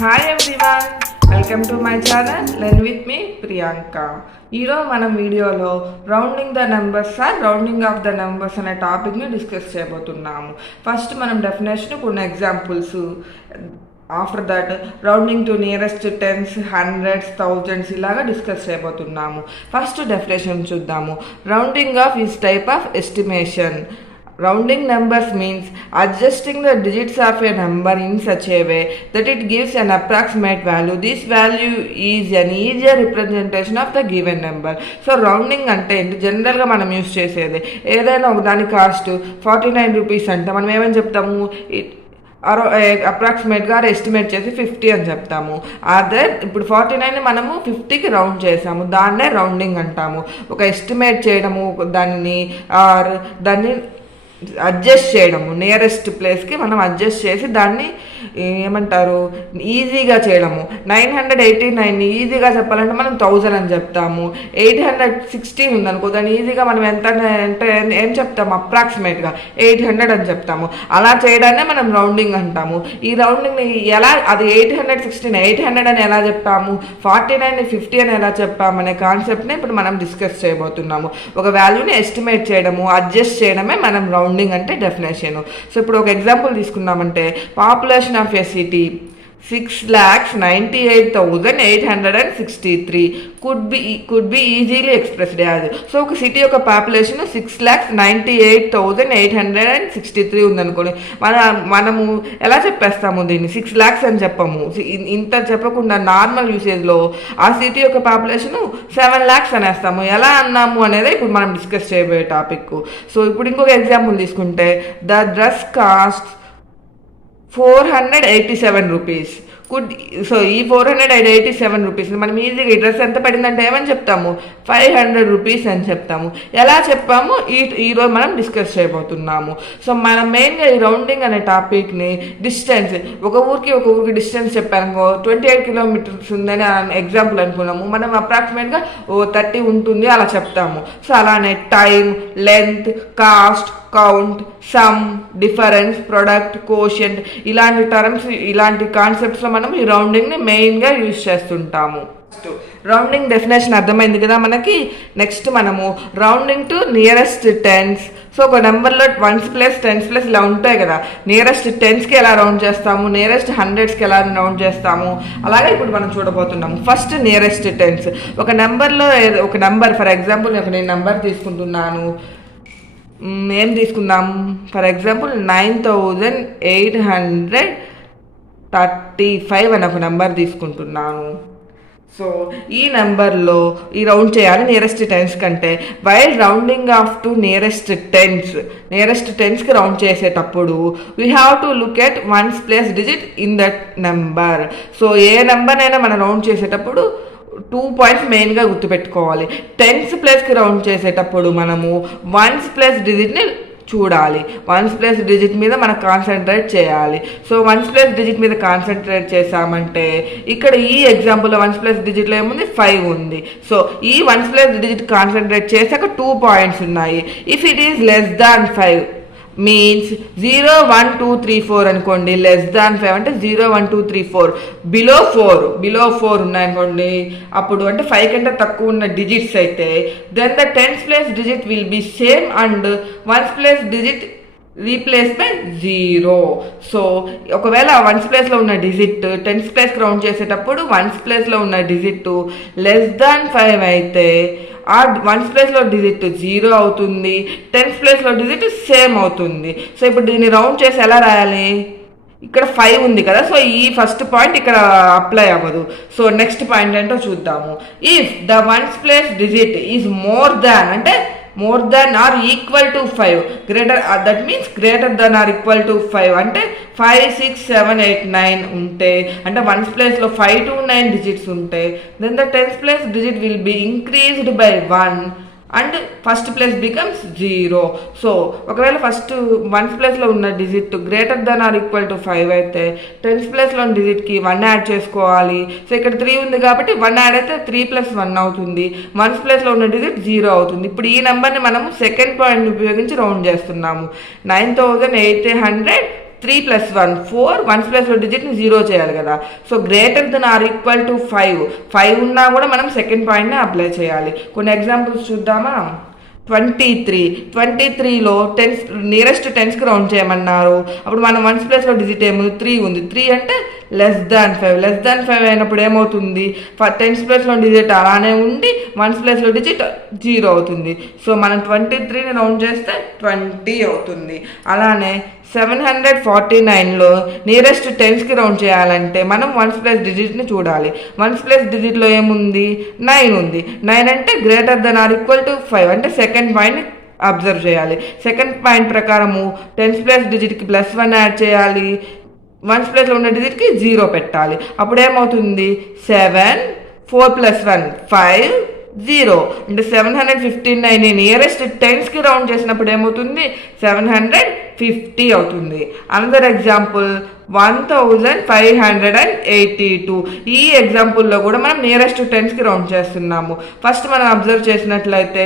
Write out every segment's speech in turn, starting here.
Hi everyone, welcome to my channel learn with me Priyanka. ఈరోజు మనం వీడియోలో rounding the numbers or rounding off the numbers అనే టాపిక్ని discuss చేయబోతున్నాము. ఫస్ట్ మనం డెఫినేషన్, కొన్ని examples, after that rounding to nearest tens, hundreds, thousands ఇలాగా discuss చేయబోతున్నాము. ఫస్ట్ డెఫినేషన్ చూద్దాము. Rounding off is type of estimation. Rounding numbers means adjusting the digits of a number in such a way that it gives an approximate value. This value is an easier representation of the given number. So rounding అంటే జనరల్గా మనం use చేసేది ఏదైనా ఒక దాని cost 49 rupees అంటే మనం ఏమని చెప్తాము, అప్రాక్సిమేట్గా ఎస్టిమేట్ చేసి 50 అని చెప్తాము. అదే ఇప్పుడు 49ని మనము 50కి రౌండ్ చేసాము, దాన్నే రౌండింగ్ అంటాము. ఒక ఎస్టిమేట్ చేయడము, దాన్ని అడ్జస్ట్ చేయడము, నియరెస్ట్ ప్లేస్కి మనం అడ్జస్ట్ చేసి దాన్ని ఏమంటారు, ఈజీగా చేయడము. 989 ఈజీగా చెప్పాలంటే మనం 1000 అని చెప్తాము. 816 ఉందనుకో, దాన్ని ఈజీగా మనం ఎంత అంటే ఏం చెప్తాము, అప్రాక్సిమేట్గా 800 అని చెప్తాము. అలా చేయడాన్నే మనం రౌండింగ్ అంటాము. ఈ రౌండింగ్ని ఎలా, అది 816 800 అని ఎలా చెప్పాము, 49ని 50 అని ఎలా చెప్పాము అనే కాన్సెప్ట్ని ఇప్పుడు మనం డిస్కస్ చేయబోతున్నాము. ఒక వాల్యూని ఎస్టిమేట్ చేయడము, అడ్జస్ట్ చేయడమే మనం రౌండింగ్ అంటే డెఫినేషన్. సో ఇప్పుడు ఒక ఎగ్జాంపుల్ తీసుకున్నామంటే, population of a city 6,98,863 could be easily expressed as. సో ఒక సిటీ యొక్క పాపులేషన్ 6,98,863 ఉందనుకోండి, మనము ఎలా చెప్పేస్తాము దీన్ని, 6 lakhs అని చెప్పము. ఇంత చెప్పకుండా నార్మల్ యూసేజ్లో ఆ సిటీ యొక్క పాపులేషన్ 7 lakhs అనేస్తాము. ఎలా అన్నాము అనేది ఇప్పుడు మనం డిస్కస్ చేయబోయే టాపిక్. సో ఇప్పుడు ఇంకొక ఎగ్జాంపుల్ తీసుకుంటే, the dress cost 487 rupees. So ఈ 487 రూపీస్ మనం ఈజీగా ఈ డ్రెస్ ఎంత పడిందంటే ఏమని చెప్తాము, 500 రూపీస్ అని చెప్తాము. ఎలా చెప్పాము ఈరోజు మనం డిస్కస్ చేయబోతున్నాము. సో మనం మెయిన్గా ఈ రౌండింగ్ అనే టాపిక్ని డిస్టెన్స్, ఒక ఊరికి డిస్టెన్స్ చెప్పాను, 28 కిలోమీటర్స్ ఉందని ఎగ్జాంపుల్ అనుకున్నాము. మనం అప్రాక్సిమేట్గా 30 ఉంటుంది అలా చెప్తాము. సో అలానే time, length, cost, count, some, difference, product, quotient ఇలాంటి టర్మ్స్, ఇలాంటి కాన్సెప్ట్స్లో మనం ఈ రౌండింగ్ని మెయిన్గా యూజ్ చేస్తుంటాము. రౌండింగ్ డెఫినేషన్ అర్థమైంది కదా మనకి. నెక్స్ట్ మనము rounding to nearest tens. So ఒక నెంబర్లో 1s ప్లస్ 10s ప్లస్ ఇలా ఉంటాయి కదా, నియరెస్ట్ 10స్కి ఎలా రౌండ్ చేస్తాము, నియరెస్ట్ 100స్కి ఎలా రౌండ్ చేస్తాము, అలాగే ఇప్పుడు మనం చూడబోతున్నాము. First nearest tens. ఒక నెంబర్లో ఒక నెంబర్, ఫర్ ఎగ్జాంపుల్ నేను నెంబర్ తీసుకుంటున్నాను, ఏం తీసుకుందాం, ఫర్ ఎగ్జాంపుల్ 9,835 అని ఒక నెంబర్ తీసుకుంటున్నాను. సో ఈ నెంబర్లో ఈ రౌండ్ చేయాలి నియరెస్ట్ టెన్స్ కంటే. While rounding off to nearest టెన్స్కి రౌండ్ చేసేటప్పుడు we have to look at 1s place digit in that number. So ఏ నెంబర్నైనా మనం రౌండ్ చేసేటప్పుడు 2 పాయింట్స్ మెయిన్గా గుర్తుపెట్టుకోవాలి. 10s ప్లేస్కి రౌండ్ చేసేటప్పుడు మనము 1s ప్లస్ డిజిట్ని చూడాలి. 1s ప్లస్ డిజిట్ మీద మనం కాన్సన్ట్రేట్ చేయాలి. సో 1s ప్లస్ డిజిట్ మీద కాన్సన్ట్రేట్ చేసామంటే ఇక్కడ ఈ ఎగ్జాంపుల్లో 1s ప్లస్ డిజిట్లో ఏముంది, 5 ఉంది. సో ఈ 1s ప్లస్ డిజిట్ కాన్సన్ట్రేట్ చేశాక 2 పాయింట్స్ ఉన్నాయి. If it is less than 5 means 0, 1, 2, 3, 4 అనుకోండి. లెస్ దాన్ 5 అంటే 0, 1, 2, 3, 4. బిలో 4 ఉన్నాయనుకోండి, అప్పుడు అంటే 5 కంటే తక్కువ ఉన్న డిజిట్స్ అయితే then the 10s place digit will be same and 1s place digit replace by 0. So ఒకవేళ 1s ప్లేస్లో ఉన్న డిజిట్ 10s ప్లేస్కి రౌండ్ చేసేటప్పుడు 1s ప్లేస్లో ఉన్న డిజిట్ లెస్ దాన్ 5 అయితే ఆ 1s ప్లేస్లో డిజిట్ 0 అవుతుంది, 10s ప్లేస్లో డిజిట్ సేమ్ అవుతుంది. సో ఇప్పుడు దీన్ని రౌండ్ చేసి ఎలా రాయాలి, ఇక్కడ 5 ఉంది కదా, సో ఈ ఫస్ట్ పాయింట్ ఇక్కడ అప్లై అవ్వదు. సో నెక్స్ట్ పాయింట్ ఏంటో చూద్దాము. If the 1s place digit is more than అంటే more than or equal to 5, greater, that means greater than or equal to 5 అంటే 5, 6, 7, 8, 9 ఉంటే, అంటే 1s ప్లేస్లో 5 to 9 డిజిట్స్ ఉంటే then the 10s place digit will be increased by 1 and first place becomes 0. So ఒకవేళ first 1s ప్లేస్లో ఉన్న digit greater than or equal to 5 అయితే 10s ప్లేస్లో ఉన్న డిజిట్కి 1 యాడ్ చేసుకోవాలి. సో ఇక్కడ 3 ఉంది కాబట్టి 1 యాడ్ అయితే 3 + 1 అవుతుంది. 1s ప్లేస్లో ఉన్న డిజిట్ 0 అవుతుంది. ఇప్పుడు ఈ నెంబర్ని మనము సెకండ్ పాయింట్ని ఉపయోగించి రౌండ్ చేస్తున్నాము. 9,835 3 + 1 4, 1 ప్లేస్లో డిజిట్ని 0 చేయాలి కదా. So greater than or equal to 5 ఉన్నా కూడా మనం సెకండ్ పాయింట్ని అప్లై చేయాలి. కొన్ని ఎగ్జాంపుల్స్ చూద్దామా. 23లో నియరెస్ట్ టెన్స్కి రౌండ్ చేయమన్నారు. అప్పుడు మనం 1 ప్లేస్లో డిజిట్ ఏముంది, 3 ఉంది. 3 అంటే <5 అయినప్పుడు ఏమవుతుంది, 10 ప్లేస్లో డిజిట్ అలానే ఉండి 1 ప్లేస్లో డిజిట్ 0 అవుతుంది. సో మనం 23ని రౌండ్ చేస్తే 20 అవుతుంది. అలానే 749లో నియరెస్ట్ టెన్స్కి రౌండ్ చేయాలంటే మనం 1 ప్లేస్ డిజిట్ని చూడాలి. 1 ప్లేస్ డిజిట్లో ఏముంది, 9 ఉంది. 9 అంటే greater than or equal to 5 అంటే సెకండ్ పాయింట్ని అబ్జర్వ్ చేయాలి. సెకండ్ పాయింట్ ప్రకారము 10 ప్లేస్ డిజిట్కి +1 యాడ్ చేయాలి. 1 ప్లేస్లో ఉన్న డిజిట్కి 0 పెట్టాలి. అప్పుడు ఏమవుతుంది, 7 4 + 1 5 0 అంటే 759 నియరెస్ట్ టెన్స్కి రౌండ్ చేసినప్పుడు ఏమవుతుంది, 750 అవుతుంది. Another example 1582. ఈ ఎగ్జాంపుల్లో కూడా మనం నియరెస్ట్ టెన్స్కి రౌండ్ చేస్తున్నాము. ఫస్ట్ మనం అబ్జర్వ్ చేసినట్లయితే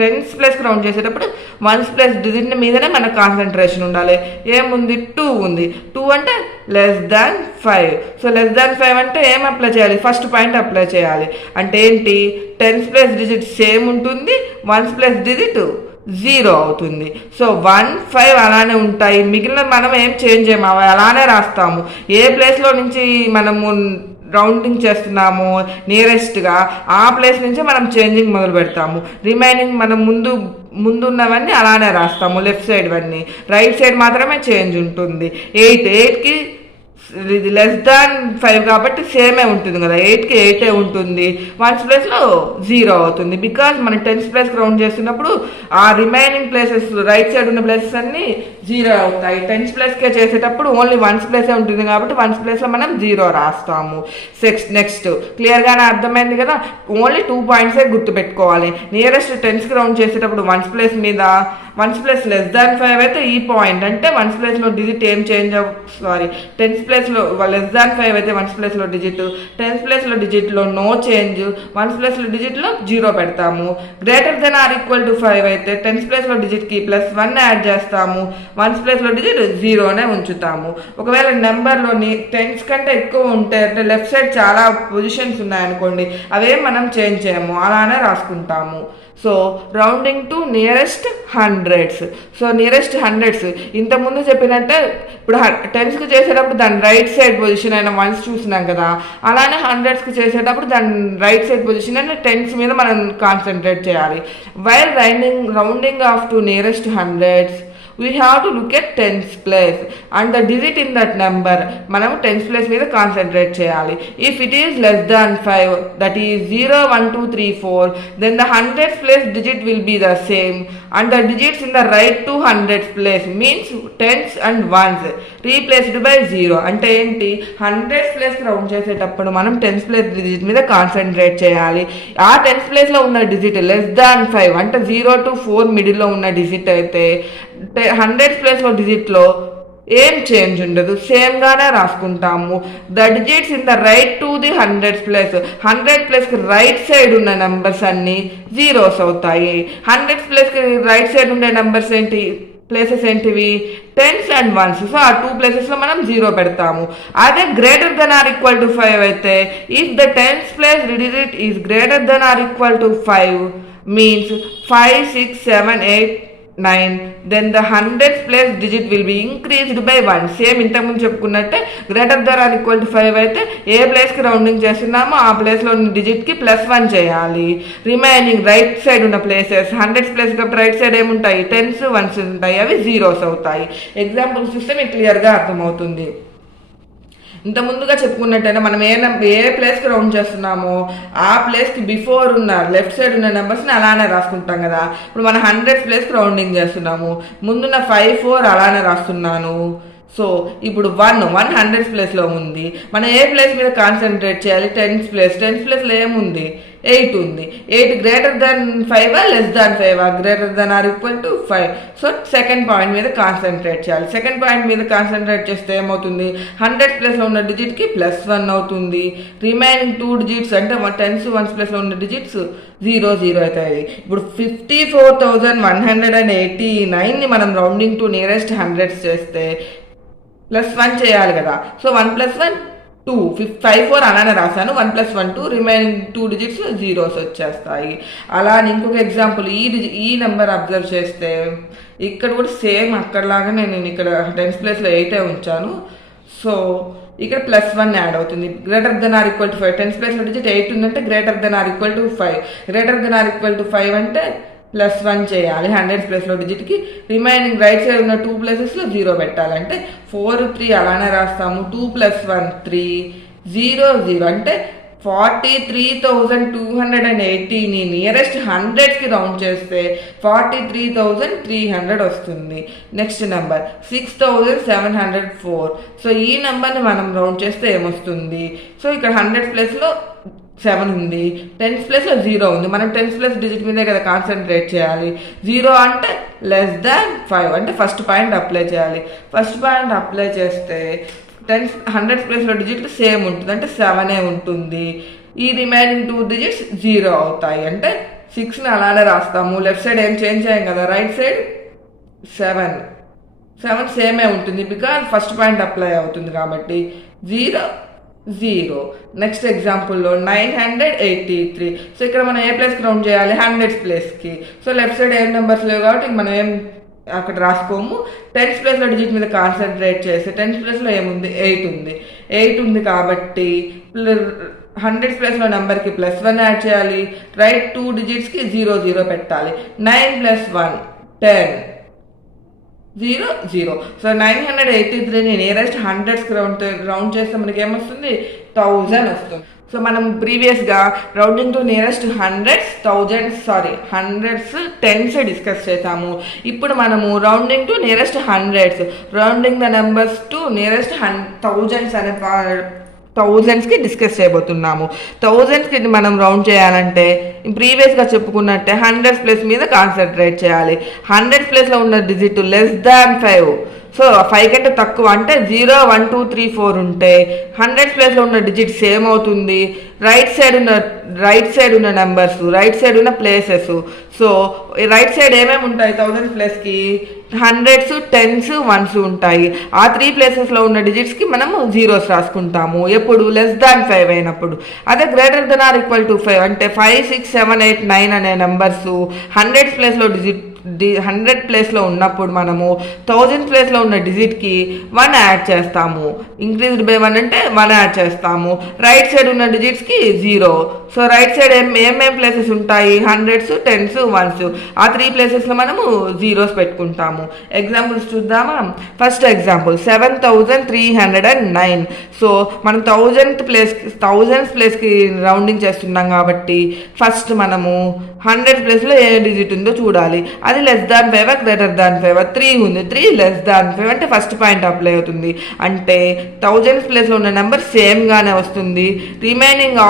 టెన్స్ ప్లేస్కి రౌండ్ చేసేటప్పుడు 1 ప్లేస్ డిజిట్ మీదనే మనకు కాన్సన్ట్రేషన్ ఉండాలి. ఏముంది, 2 ఉంది. 2 అంటే <5. సో <5 అంటే ఏం అప్లై చేయాలి, ఫస్ట్ పాయింట్ అప్లై చేయాలి. అంటే ఏంటి, 10 ప్లేస్ డిజిట్ సేమ్ ఉంటుంది, 1 ప్లేస్ డిజిట్ 0 అవుతుంది. సో 1 5 అలానే ఉంటాయి. మిగిలిన మనం ఏం చేంజ్ చేయము, అలానే రాస్తాము. ఏ ప్లేస్లో నుంచి మనము రౌండింగ్ చేస్తున్నాము నియరెస్ట్గా ఆ ప్లేస్ నుంచే మనం చేంజింగ్ మొదలు పెడతాము. రిమైనింగ్ మనం ముందున్నవన్నీ అలానే రాస్తాము. లెఫ్ట్ సైడ్ వన్నీ, రైట్ సైడ్ మాత్రమే చేంజ్ ఉంటుంది. 8కి ఇది <5 కాబట్టి సేమే ఉంటుంది కదా, 8కి 8 ఉంటుంది. 1 ప్లేస్లో 0 అవుతుంది. బికాజ్ మనం 10 ప్లేస్కి రౌండ్ చేస్తున్నప్పుడు ఆ రిమైనింగ్ ప్లేసెస్ రైట్ సైడ్ ఉన్న ప్లేసెస్ అన్నీ 0 అవుతాయి. 10 ప్లేస్కే చేసేటప్పుడు ఓన్లీ 1 ప్లేసే ఉంటుంది కాబట్టి 1 ప్లేస్లో మనం 0 రాస్తాము. నెక్స్ట్ క్లియర్గానే అర్థమైంది కదా. ఓన్లీ 2 పాయింట్సే గుర్తుపెట్టుకోవాలి. నియరెస్ట్ టెన్స్కి రౌండ్ చేసేటప్పుడు 1 ప్లేస్ మీద 1 ప్లేస్ <5 అయితే ఈ పాయింట్ అంటే 1 ప్లేస్లో డిజిట్ ఏం చేంజ్ సారీ 10 ప్లేస్లో <5 అయితే 1 ప్లేస్లో డిజిట్, 10 ప్లేస్లో డిజిట్లో నో చేంజ్, 1 ప్లేస్లో డిజిట్లో 0 పెడతాము. Greater than or equal to 5 అయితే 10 ప్లేస్లో డిజిట్కి +1 యాడ్ చేస్తాము. 1 ప్లేస్లో డిజిట్ 0నే ఉంచుతాము. ఒకవేళ నెంబర్లోని 10 కంటే ఎక్కువ ఉంటే అంటే లెఫ్ట్ సైడ్ చాలా పొజిషన్స్ ఉన్నాయనుకోండి, అవేం మనం చేంజ్ చేయము, అలానే రాసుకుంటాము. So rounding to nearest hundreds. So nearest hundreds ఇంతకుముందు చెప్పినట్టే ఇప్పుడు టెన్స్కి చేసేటప్పుడు దాని రైట్ సైడ్ పొజిషన్ అయిన 1s చూసినాం కదా, అలానే హండ్రెడ్స్కి చేసేటప్పుడు దాని రైట్ సైడ్ పొజిషన్ అయిన 10s మీద మనం కాన్సన్ట్రేట్ చేయాలి. While rounding off to nearest hundreds we have to look at tens place and the digit in that number మనము tens place మీద కాన్సన్ట్రేట్ చేయాలి. If it is less than 5, that is 0 1 2 3 4, then the hundreds place digit will be the same and the digits in the right to hundreds place means tens and ones replaced by 0. అంటే ఏంటి, hundreds ప్లేస్కి round చేసేటప్పుడు మనం tens place digit మీద concentrate చేయాలి. ఆ tense ప్లేస్లో ఉన్న డిజిట్ <5 అంటే 0 to 4 మిడిల్లో ఉన్న డిజిట్ అయితే 100 ప్లేస్లో డిజిట్లో ఏం చేంజ్ ఉండదు, సేమ్గానే రాసుకుంటాము. The digits in the right to the 100 place, 100 ప్లేస్కి రైట్ సైడ్ ఉన్న నెంబర్స్ అన్నీ 0s అవుతాయి. 100 ప్లేస్కి రైట్ సైడ్ ఉండే నెంబర్స్ ప్లేసెస్ ఏంటివి, 10s and 1s. సో ఆ 2 ప్లేసెస్లో మనం 0 పెడతాము. అదే greater than or equal to 5 అయితే if the 10th place digit is greater than or equal to 5 మీన్స్ 5 6 7 8 9, then the 100th place digit will be increased by 1. Same ఇంతకుముందు చెప్పుకున్నట్టే greater than or equal to 5 అయితే ఏ ప్లేస్కి rounding చేస్తున్నామో ఆ ప్లేస్లో ఉన్న డిజిట్కి +1 చేయాలి. రిమైనింగ్ రైట్ సైడ్ ఉన్న ప్లేసెస్ 100th ప్లేస్ కాబట్టి రైట్ సైడ్ ఏముంటాయి, 10s 1s ఉంటాయి, అవి 0s అవుతాయి. ఎగ్జాంపుల్స్ చూస్తే మీకు క్లియర్గా అర్థమవుతుంది. ఇంత ముందుగా చెప్పుకున్నట్టయినా మనం ఏ ప్లేస్కి రౌండ్ చేస్తున్నామో ఆ ప్లేస్కి బిఫోర్ ఉన్న లెఫ్ట్ సైడ్ ఉన్న నెంబర్స్ని అలానే రాసుకుంటాం కదా. ఇప్పుడు మనం 100th ప్లేస్కి రౌండింగ్ చేస్తున్నాము, ముందున్న 5 4 అలానే రాస్తున్నాను. సో ఇప్పుడు 1 100th ప్లేస్లో ఉంది. మనం ఏ ప్లేస్ మీద కాన్సన్ట్రేట్ చేయాలి, 10th ప్లేస్. 10th ప్లేస్లో ఏముంది, 8 ఉంది. 8 greater than 5 less than 5 greater than or equal to 5. So second point మీద కాన్సన్ట్రేట్ చేయాలి. సెకండ్ పాయింట్ మీద కాన్సన్ట్రేట్ చేస్తే ఏమవుతుంది, 100th ప్లేస్లో ఉన్న డిజిట్కి +1 అవుతుంది. రిమైనింగ్ 2 డిజిట్స్ అంటే 10s 1s ప్లేస్లో ఉన్న డిజిట్స్ 0 0 అవుతాయి. ఇప్పుడు 54,189ని మనం రౌండింగ్ టు నియరెస్ట్ హండ్రెడ్స్ చేస్తే +1 చేయాలి కదా. సో 1 + 1 2, 5 4 అలానే రాశాను. 1 + 1 2, రిమైనింగ్ 2 డిజిట్స్ జీరోస్ వచ్చేస్తాయి. అలా ఇంకొక ఎగ్జాంపుల్ ఈ నెంబర్ అబ్జర్వ్ చేస్తే ఇక్కడ కూడా సేమ్ అక్కడలాగానే నేను ఇక్కడ 10th ప్లేస్లో 8 ఉంచాను. సో ఇక్కడ +1 యాడ్ అవుతుంది. >= 5. 10th ప్లేస్లో డిజిట్ 8 ఉందంటే >= 5. >= 5 అంటే +1 చేయాలి 100th ప్లేస్లో డిజిట్కి. రిమైనింగ్ రైట్ సైడ్ ఉన్న 2 ప్లేసెస్లో 0 పెట్టాలంటే 4 3 అలానే రాస్తాము. 2 + 1 3, 0 0 అంటే 43,280ని నియరెస్ట్ 100కి రౌండ్ చేస్తే 43,300 వస్తుంది. Next number 6,704. సో ఈ నెంబర్ని మనం రౌండ్ చేస్తే ఏమొస్తుంది? సో ఇక్కడ 100th ప్లేస్లో 7 ఉంది, 10th ప్లేస్లో 0 ఉంది. మనం 10th ప్లేస్ డిజిట్ మీదే కదా కాన్సన్ట్రేట్ చేయాలి. 0 అంటే <5 అంటే ఫస్ట్ పాయింట్ అప్లై చేయాలి. ఫస్ట్ పాయింట్ అప్లై చేస్తే 100th ప్లేస్లో డిజిట్ సేమ్ ఉంటుంది అంటే 7 ఉంటుంది. ఈ రిమైనింగ్ 2 డిజిట్స్ 0 అవుతాయి అంటే 6ని అలానే రాస్తాము. లెఫ్ట్ సైడ్ ఏం చేంజ్ చేయం కదా, రైట్ సైడ్ 7 సేమే ఉంటుంది బికాజ్ ఫస్ట్ పాయింట్ అప్లై అవుతుంది కాబట్టి 0 0. నెక్స్ట్ ఎగ్జాంపుల్లో 983. సో ఇక్కడ మనం ఏ ప్లేస్కి రౌండ్ చేయాలి? 100th ప్లేస్కి. సో లెఫ్ట్ సైడ్ ఏం నెంబర్స్ లేవు కాబట్టి మనం ఏం అక్కడ రాసుకోము. 10th ప్లేస్లో డిజిట్ మీద కాన్సన్ట్రేట్ చేస్తే 10th ప్లేస్లో ఏముంది? 8 ఉంది కాబట్టి 100th ప్లేస్లో నెంబర్కి +1 యాడ్ చేయాలి. రైట్ 2 డిజిట్స్కి 0 0 పెట్టాలి. 9 + 1 10 0 0. సో 983ని నియరెస్ట్ 100కి రౌండ్ చేస్తే మనకి ఏమొస్తుంది? 1000 వస్తుంది. సో మనం ప్రీవియస్గా rounding to nearest hundreds tens discuss చేసాము. ఇప్పుడు మనము rounding to nearest hundreds, rounding the numbers to nearest thousands అనే థౌజండ్స్కి డిస్కస్ చేయబోతున్నాము. థౌజండ్స్కి మనం రౌండ్ చేయాలంటే ప్రీవియస్గా చెప్పుకున్నట్టే 100th ప్లేస్ మీద కాన్సన్ట్రేట్ చేయాలి. 100th ప్లేస్లో ఉన్న డిజిట్ <5. సో 5 కంటే తక్కువ అంటే 0 1 2 3 4 ఉంటే 100th ప్లేస్లో ఉన్న డిజిట్ సేమ్ అవుతుంది. రైట్ సైడ్ ఉన్న నెంబర్స్, రైట్ సైడ్ ఉన్న ప్లేసెస్. సో రైట్ సైడ్ ఏమేమి ఉంటాయి? 1000th ప్లేస్కి 100s 10s 1s ఉంటాయి. ఆ 3 ప్లేసెస్లో ఉన్న డిజిట్స్కి మనము జీరోస్ రాసుకుంటాము ఎప్పుడు? <5 అయినప్పుడు. అదే >= 5 అంటే 5 6 7 8 9 అనే నెంబర్స్ 100th ప్లేస్లో 100 ప్లేస్లో ఉన్నప్పుడు మనము 1000th ప్లేస్లో ఉన్న డిజిట్కి 1 యాడ్ చేస్తాము. ఇంక్రీజ్డ్ బై 1 అంటే 1 యాడ్ చేస్తాము. రైట్ సైడ్ ఉన్న డిజిట్స్కి 0. సో రైట్ సైడ్ ఏమేం ప్లేసెస్ ఉంటాయి? 100s 10s 1s. ఆ 3 ప్లేసెస్లో మనము జీరోస్ పెట్టుకుంటాము. ఎగ్జాంపుల్స్ చూద్దామా? First example 7309. సో మనం 1000th ప్లేస్కి రౌండింగ్ చేస్తున్నాం కాబట్టి ఫస్ట్ మనము 100th ప్లేస్లో ఏ డిజిట్ ఉందో చూడాలి. అది <5 > 3 ఉంది. 3 <5 అంటే ఫస్ట్ పాయింట్ అప్లై అవుతుంది అంటే 1000th ప్లేస్లో ఉన్న నెంబర్ సేమ్గానే వస్తుంది. రిమైనింగ్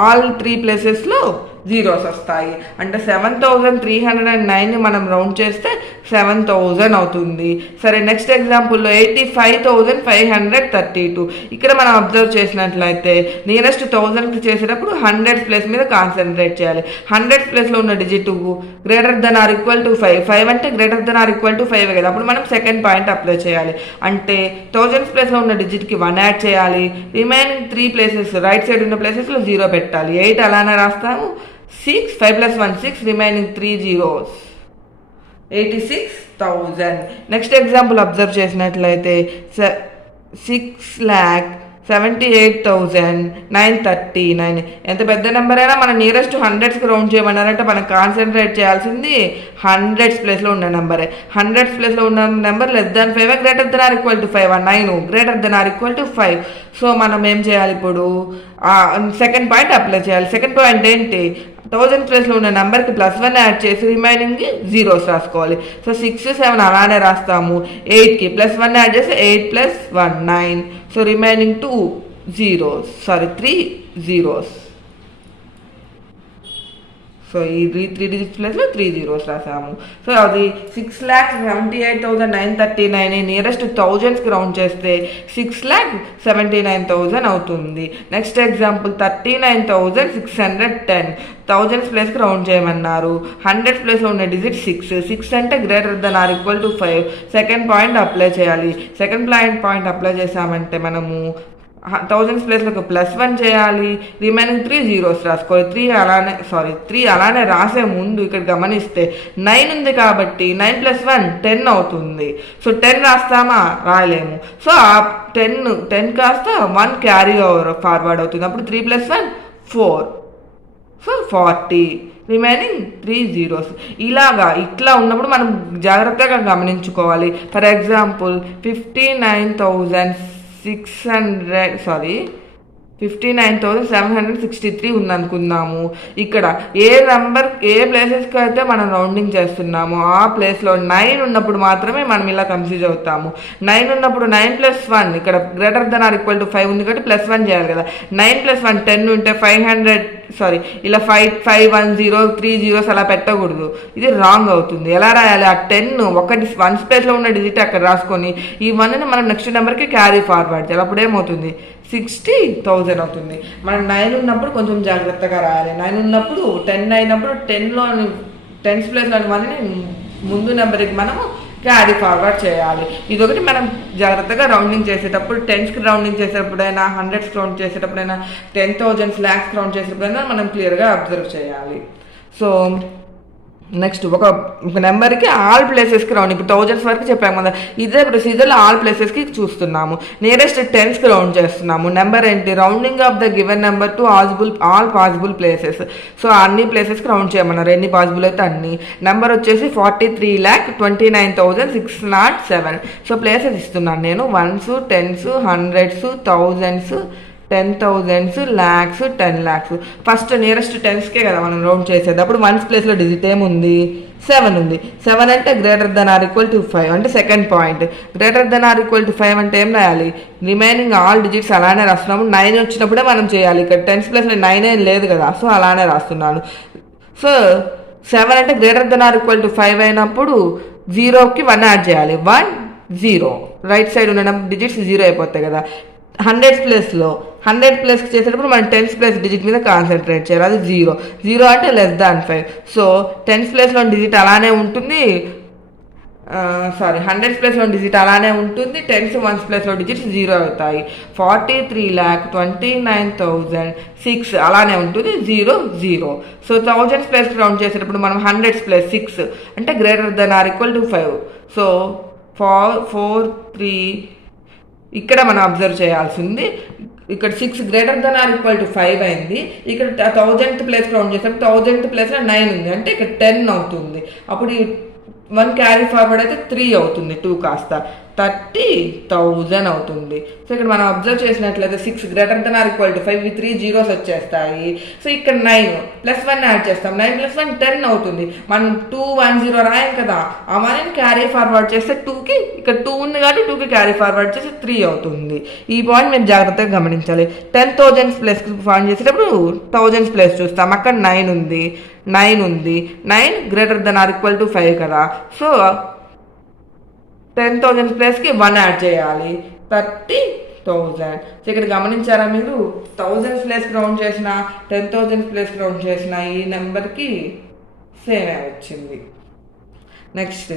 ఆల్ 3 ప్లేసెస్లో జీరోస్ వస్తాయి అంటే 7309ని మనం రౌండ్ చేస్తే 7000 అవుతుంది. సరే నెక్స్ట్ ఎగ్జాంపుల్లో 85,532. ఇక్కడ మనం అబ్జర్వ్ చేసినట్లయితే నియరెస్ట్ 1000కి చేసేటప్పుడు 100th ప్లేస్ మీద కాన్సన్ట్రేట్ చేయాలి. 100th ప్లేస్లో ఉన్న డిజిట్ >= 5. 5 అంటే >= 5 కదా. అప్పుడు మనం సెకండ్ పాయింట్ అప్లై చేయాలి అంటే 1000th ప్లేస్లో ఉన్న డిజిట్కి 1 యాడ్ చేయాలి. రిమైనింగ్ 3 ప్లేసెస్, రైట్ సైడ్ ఉన్న ప్లేసెస్లో 0 పెట్టాలి. 8 అలానే రాస్తాము. 6 5 + 1 6, remaining 3 zeros 86,000. Next example observe చేసినట్లయితే 6,78,939. ఎంత పెద్ద నెంబర్ అయినా మన నియరెస్ట్ 100కి రౌండ్ చేయమన్నారంటే మనం కాన్సన్ట్రేట్ చేయాల్సింది 100th ప్లేస్లో ఉన్న నెంబరే. 100th ప్లేస్లో ఉన్న నెంబర్ <5 > 5 9 <= 5. సో మనం ఏం చేయాలి? ఇప్పుడు సెకండ్ పాయింట్ అప్లై చేయాలి. సెకండ్ పాయింట్ ఏంటి? 1000th ప్లేస్లో ఉన్న నెంబర్కి +1 యాడ్ చేసి రిమైనింగ్ జీరోస్ రాసుకోవాలి. సో 6 7 అలానే రాస్తాము. 8కి +1 యాడ్ చేస్తే 8 + 1 9. So remaining 3 zeros. సో ఈ 3 digits ప్లేస్లో 3 zeros రాసాము. సో అది 6,78,939 నియరెస్ట్ థౌజండ్స్కి రౌండ్ చేస్తే 6,79,000 అవుతుంది. నెక్స్ట్ ఎగ్జాంపుల్ 39,610 థౌజండ్స్ ప్లేస్కి రౌండ్ చేయమన్నారు. 100 ప్లేస్లో ఉన్న డిజిట్ 6 అంటే greater than or equal to 5. Second point apply చేయాలి. సెకండ్ పాయింట్ అప్లై చేసామంటే మనము థౌజండ్స్ ప్లేస్లో +1 చేయాలి. రిమైనింగ్ 3 zeros రాసుకోవాలి. 3 అలానే రాసే ముందు ఇక్కడ గమనిస్తే 9 ఉంది కాబట్టి 9 + 1 10 అవుతుంది. సో 10 రాస్తామా? రాయలేము. సో ఆ 10 కాస్త 1 క్యారీ ఫార్వర్డ్ అవుతుంది. అప్పుడు 3 + 1 4. సో 40. Remaining 3 zeros. ఇట్లా ఉన్నప్పుడు మనం జాగ్రత్తగా గమనించుకోవాలి. For example 59,763 ఉందనుకుందాము. ఇక్కడ ఏ ప్లేసెస్కి అయితే మనం రౌండింగ్ చేస్తున్నామో ఆ ప్లేస్లో 9 ఉన్నప్పుడు మాత్రమే మనం ఇలా కన్ఫ్యూజ్ అవుతాము. 9 ఉన్నప్పుడు 9 + 1 ఇక్కడ greater than or equal to 5 ఉంది కాబట్టి +1 చేయాలి కదా. 9 + 1 10 ఉంటే 500 ఇలా 510 3 zeros అలా పెట్టకూడదు. ఇది రాంగ్ అవుతుంది. ఎలా రాయాలి? ఆ 10 1 స్పేస్లో ఉన్న డిజిట్ అక్కడ రాసుకొని ఈ 1ని మనం నెక్స్ట్ నెంబర్కి క్యారీ ఫార్వర్డ్ చేయాలి. అప్పుడు ఏమవుతుంది? 60,000 అవుతుంది. మనం 9 ఉన్నప్పుడు కొంచెం జాగ్రత్తగా రాయాలి. 9 ఉన్నప్పుడు 10 అయినప్పుడు 10th ప్లేస్లోని 1ని ముందు నెంబర్కి మనము క్యారీ ఫార్వర్డ్ చేయాలి. ఇదొకటి మనం జాగ్రత్తగా రౌండింగ్ చేసేటప్పుడు 10th రౌండింగ్ చేసేటప్పుడైనా 100th రౌండ్ చేసేటప్పుడైనా 10,000 lakhs రౌండ్ చేసేటప్పుడైనా మనం క్లియర్గా అబ్జర్వ్ చేయాలి. సో నెక్స్ట్ ఒక నెంబర్కి ఆల్ ప్లేసెస్కి రౌండ్. ఇప్పుడు థౌజండ్స్ వరకు చెప్పాము కదా. ఇదే ప్రొసీజర్లో ఆల్ ప్లేసెస్కి చూస్తున్నాము. నియరెస్ట్ 10th రౌండ్ చేస్తున్నాము. నెంబర్ ఏంటి? Rounding off the given number to all possible places. So అన్ని ప్లేసెస్కి రౌండ్ చేయమన్నారు. ఎన్ని పాసిబుల్ అయితే అన్ని. నెంబర్ వచ్చేసి 43,29,607. సో ప్లేసెస్ ఇస్తున్నాను నేను. 1s 10s 100s 1000s 10,000s lakhs 10 lakhs. ఫస్ట్ నియరెస్ట్ 10స్కే కదా మనం రౌండ్ చేసేది. అప్పుడు 1s ప్లేస్లో డిజిట్ ఏముంది? 7 ఉంది. 7 అంటే greater than or equal to 5 అంటే second point. Greater than or equal to 5 అంటే ఏం రాయాలి? రిమైనింగ్ ఆల్ డిజిట్స్ అలానే రాస్తున్నాము. 9 వచ్చినప్పుడే మనం చేయాలి. ఇక్కడ 10th ప్లేస్లో 9 ఏం లేదు కదా. సో అలానే రాస్తున్నాను. సో 7 అంటే greater than or equal to 5 అయినప్పుడు 0కి 1 యాడ్ చేయాలి. 1 0. రైట్ సైడ్ ఉన్న డిజిట్స్ 0 అయిపోతాయి కదా. 100th ప్లేస్లో 100th ప్లేస్కి చేసేటప్పుడు మనం 10th ప్లేస్ డిజిట్ మీద కాన్సన్ట్రేట్ చేయాలి. అది 0 అంటే <5. సో 10th ప్లేస్లో డిజిట్ అలానే ఉంటుంది. 100th ప్లేస్లో డిజిట్ అలానే ఉంటుంది. 10th 1th ప్లేస్లో డిజిట్స్ 0 అవుతాయి. 43,29,006 అలానే ఉంటుంది. 0. సో 1000th ప్లేస్కి రౌండ్ చేసేటప్పుడు మనం 100th ప్లేస్ 6 అంటే greater than or equal to 5. So 4 3 ఇక్కడ మనం అబ్జర్వ్ చేయాల్సింది. ఇక్కడ 6 greater than or equal to 5 అయింది. ఇక్కడ 1000th ప్లేస్ రౌండ్ చేస్తాం. 1000th ప్లేస్లో 9 ఉంది అంటే ఇక్కడ 10 అవుతుంది. అప్పుడు 1 క్యారీ ఫార్వర్డ్ అయితే 3 అవుతుంది. 2 కాస్త 30,000 అవుతుంది. సో ఇక్కడ మనం అబ్జర్వ్ చేసినట్లయితే 6 greater than or equal to 5 3 zeros వచ్చేస్తాయి. సో ఇక్కడ 9 +1 యాడ్ చేస్తాం. 9 + 1 10 అవుతుంది. మనం 210 రాయం కదా. ఆ 1ని క్యారీ ఫార్వర్డ్ చేస్తే 2కి ఇక్కడ 2 ఉంది కాబట్టి 2కి క్యారీ ఫార్వర్డ్ చేస్తే 3 అవుతుంది. ఈ పాయింట్ మీరు జాగ్రత్తగా గమనించాలి. 10,000 ప్లేస్కి ఫార్మ్ చేసేటప్పుడు 1000 ప్లేస్ చూస్తాం. అక్కడ 9 ఉంది. 9 greater than or equal to 5 కదా. సో 10,000 ప్లేస్కి 1 యాడ్ చేయాలి. 30,000. సో ఇక్కడ గమనించారా మీరు? 1000 ప్లేస్కి రౌండ్ చేసిన 10,000 ప్లేస్కి రౌండ్ చేసిన ఈ నెంబర్కి సేమ్ వచ్చింది. నెక్స్ట్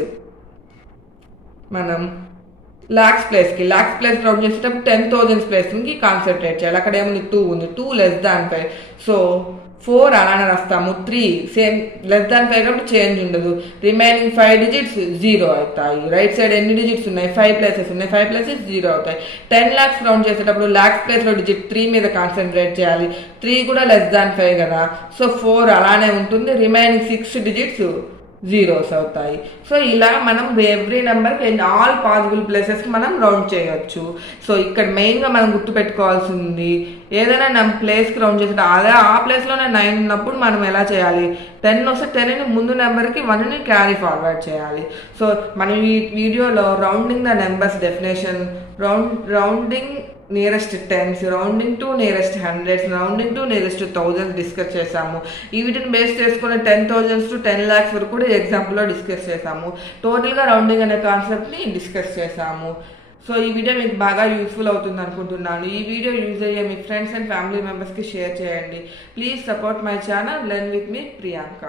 మనం లాక్స్ ప్లేస్ రౌండ్ చేసేటప్పుడు 10,000 ప్లేస్కి కాన్సన్ట్రేట్ చేయాలి. అక్కడ ఏముంది? 2 ఉంది. 2 <5. సో 4 అలానే రాస్తాము. 3 సేమ్ <5 కాబట్టి చేంజ్ ఉండదు. రిమైనింగ్ 5 డిజిట్స్ 0 అవుతాయి. రైట్ సైడ్ ఎన్ని డిజిట్స్ ఉన్నాయి? 5 ప్లేసెస్ ఉన్నాయి. 5 ప్లేసెస్ 0 అవుతాయి. 10 lakhs రౌండ్ చేసేటప్పుడు లాక్స్ ప్లేస్లో డిజిట్ 3 మీద కాన్సన్ట్రేట్ చేయాలి. 3 కూడా <5 కదా. సో 4 అలానే ఉంటుంది. రిమైనింగ్ 6 డిజిట్స్ 0s అవుతాయి. సో ఇలా మనం ఎవ్రీ నెంబర్కి ఆల్ పాసిబుల్ ప్లేసెస్కి మనం రౌండ్ చేయొచ్చు. సో ఇక్కడ మెయిన్గా మనం గుర్తుపెట్టుకోవాల్సింది ఏదైనా ప్లేస్కి రౌండ్ చేస్తే అదే ఆ ప్లేస్లోనే 9 ఉన్నప్పుడు మనం ఎలా చేయాలి? 10 వస్తే 10ని ముందు నెంబర్కి 1ని క్యారీ ఫార్వర్డ్ చేయాలి. సో మనం ఈ వీడియోలో rounding the numbers definition, rounding nearest tens, rounding to nearest hundreds, rounding to nearest thousands discuss చేసాము. ఈ వీటిని బేస్ చేసుకుని 10,000 to 10 lakhs వరకు కూడా ఎగ్జాంపుల్లో డిస్కస్ చేసాము. టోటల్గా రౌండింగ్ అనే కాన్సెప్ట్ని డిస్కస్ చేసాము. సో ఈ వీడియో మీకు బాగా యూస్ఫుల్ అవుతుంది అనుకుంటున్నాను. ఈ వీడియో యూజ్ అయ్యే మీ ఫ్రెండ్స్ అండ్ ఫ్యామిలీ మెంబర్స్కి షేర్ చేయండి. Please support my channel learn with me Priyanka.